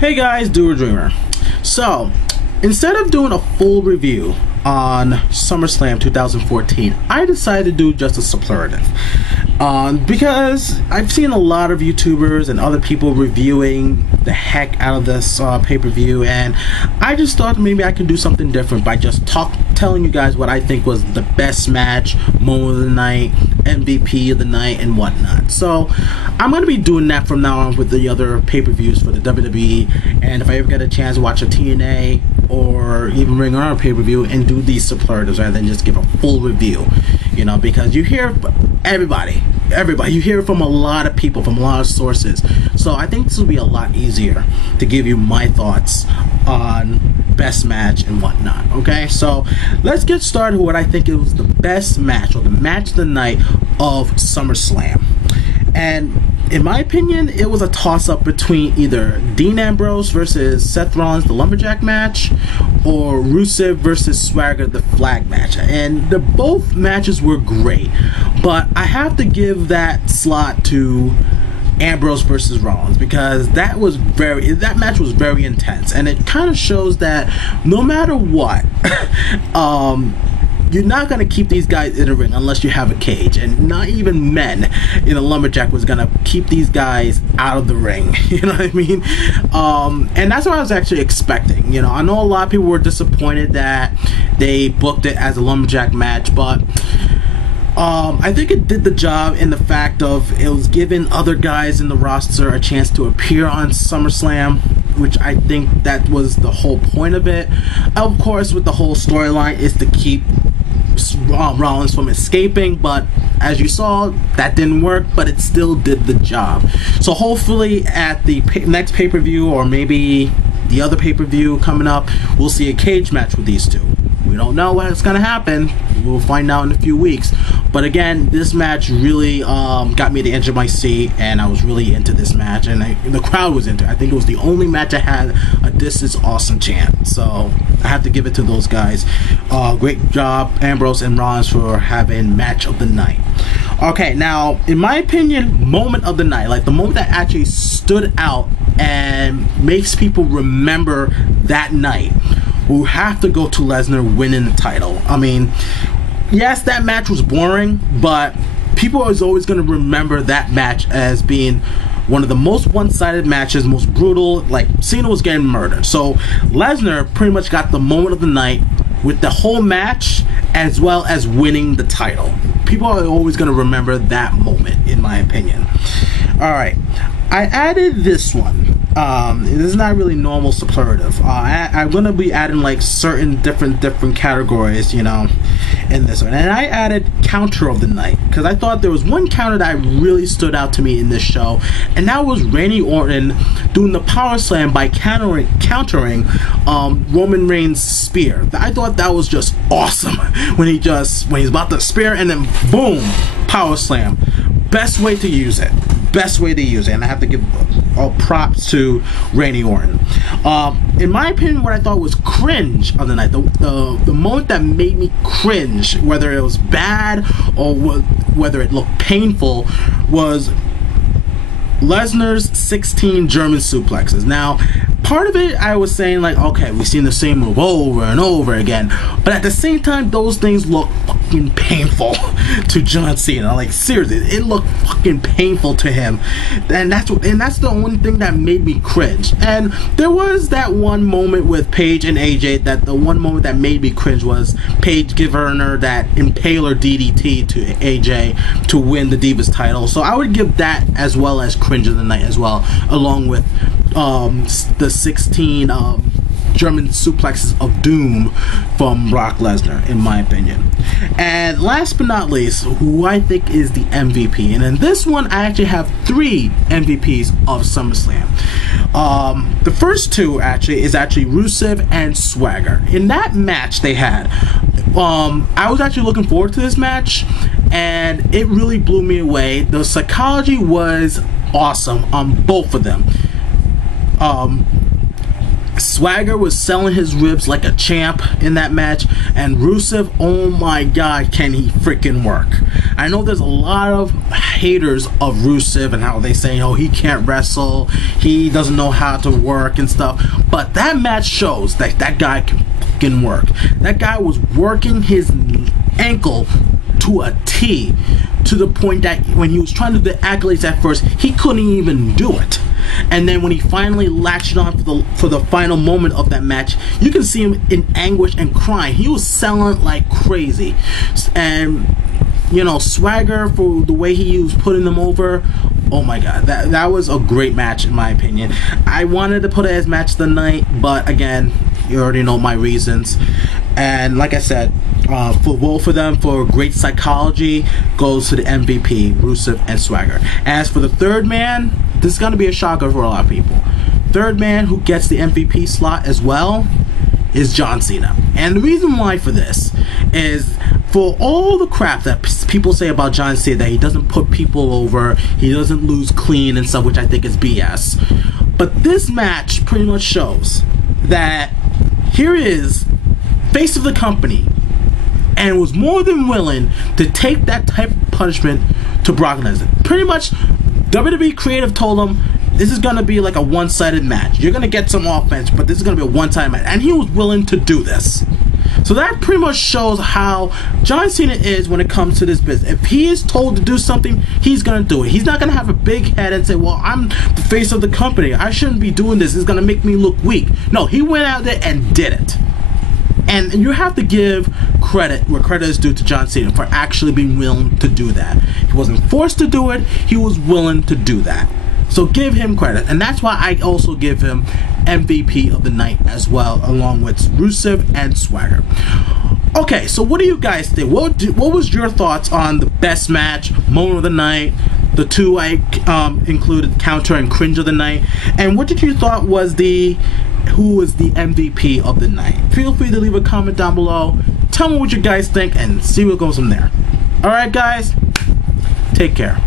Hey guys, Doer Dreamer. So, instead of doing a full review on SummerSlam 2014, I decided to do just a superlative. Because I've seen a lot of YouTubers and other people reviewing the heck out of this pay-per-view, and I just thought maybe I could do something different by just telling you guys what I think was the best match, moment of the night, MVP of the night, and whatnot. So I'm going to be doing that from now on with the other pay-per-views for the WWE, and if I ever get a chance to watch a TNA or even Ring of Honor pay-per-view and do these superlatives rather than just give a full review, you know, because you hear everybody, you hear from a lot of people, from a lot of sources. So I think this will be a lot easier to give you my thoughts on best match and whatnot. Okay, so let's get started with what I think it was the best match, or the match of the night of SummerSlam. And in my opinion, it was a toss-up between either Dean Ambrose versus Seth Rollins, the Lumberjack match, or Rusev versus Swagger, the Flag match. And both matches were great, but I have to give that slot to Ambrose versus Rollins, because that match was very intense, and it kind of shows that no matter what, you're not going to keep these guys in a ring unless you have a cage, and not even men in a lumberjack was going to keep these guys out of the ring. You know what I mean? And that's what I was actually expecting. You know, I know a lot of people were disappointed that they booked it as a lumberjack match, but I think it did the job in the fact of it was giving other guys in the roster a chance to appear on SummerSlam, which I think that was the whole point of it. Of course, with the whole storyline is to keep Rollins from escaping, but as you saw, that didn't work, but it still did the job. So hopefully at the next pay-per-view, or maybe the other pay-per-view coming up, we'll see a cage match with these two. We don't know what's going to happen. We'll find out in a few weeks. But again, this match really got me the edge of my seat, and I was really into this match, and the crowd was into it. I think it was the only match that had a "This is awesome" chant. So I have to give it to those guys. Great job, Ambrose and Rollins, for having match of the night. Okay, now, in my opinion, moment of the night, like the moment that actually stood out and makes people remember that night, we'll have to go to Lesnar winning the title. I mean, yes, that match was boring, but people are always going to remember that match as being one of the most one-sided matches, most brutal. Like, Cena was getting murdered. So Lesnar pretty much got the moment of the night with the whole match, as well as winning the title. People are always going to remember that moment, in my opinion. Alright, I added this one. This is not really normal superlative. I'm going to be adding like certain different categories, you know, in this one. And I added counter of the night, because I thought there was one counter that really stood out to me in this show, and that was Randy Orton doing the power slam by countering Roman Reigns' spear. I thought that was just awesome when he's about to spear and then boom, power slam. Best way to use it. And I have to give all props to Randy Orton. In my opinion, what I thought was cringe of the night, the moment that made me cringe, whether it was bad or whether it looked painful, was Lesnar's 16 German suplexes. Now, part of it, I was saying like, okay, we've seen the same move over and over again, but at the same time, those things look fucking painful to John Cena. Like, seriously, it looked fucking painful to him, and that's the only thing that made me cringe. And there was that one moment with Paige and AJ, that the one moment that made me cringe was Paige giving her that impaler DDT to AJ to win the Divas title. So I would give that as well as cringe of the night as well, along with the 16 German suplexes of doom from Brock Lesnar, in my opinion. And last but not least, who I think is the MVP, and in this one I actually have 3 MVPs of SummerSlam. The first two is actually Rusev and Swagger. In that match they had, I was actually looking forward to this match, and it really blew me away. The psychology was awesome on both of them. Swagger was selling his ribs like a champ in that match, and Rusev, oh my god, can he freaking work. I know there's a lot of haters of Rusev and how they say, oh, he can't wrestle, he doesn't know how to work and stuff, but that match shows that that guy can freaking work. That guy was working his ankle to a T, to the point that when he was trying to do the accolades at first, he couldn't even do it. And then when he finally latched on for the final moment of that match, you can see him in anguish and crying. He was selling like crazy. And you know, Swagger, for the way he was putting them over, oh my god, that was a great match in my opinion. I wanted to put it as match of the night, but again, you already know my reasons. And like I said, for both of them, for great psychology, goes to the MVP, Rusev and Swagger. As for the third man, this is going to be a shocker for a lot of people. Third man who gets the MVP slot as well is John Cena. And the reason why for this is, for all the crap that people say about John Cena, that he doesn't put people over, he doesn't lose clean and stuff, which I think is BS. But this match pretty much shows that here is face of the company, and was more than willing to take that type of punishment to Brock Lesnar. Pretty much, WWE Creative told him, this is going to be like a one-sided match. You're going to get some offense, but this is going to be a one-time match. And he was willing to do this. So that pretty much shows how John Cena is when it comes to this business. If he is told to do something, he's going to do it. He's not going to have a big head and say, well, I'm the face of the company, I shouldn't be doing this, it's going to make me look weak. No, he went out there and did it. And you have to give credit where credit is due to John Cena for actually being willing to do that. He wasn't forced to do it, he was willing to do that. So give him credit. And that's why I also give him MVP of the night as well, along with Rusev and Swagger. Okay, so what do you guys think? What was your thoughts on the best match, moment of the night, the two I included, Counter and Cringe of the night, and what did you thought was who was the MVP of the night? Feel free to leave a comment down below. Tell me what you guys think and see what goes from there. Alright guys, take care.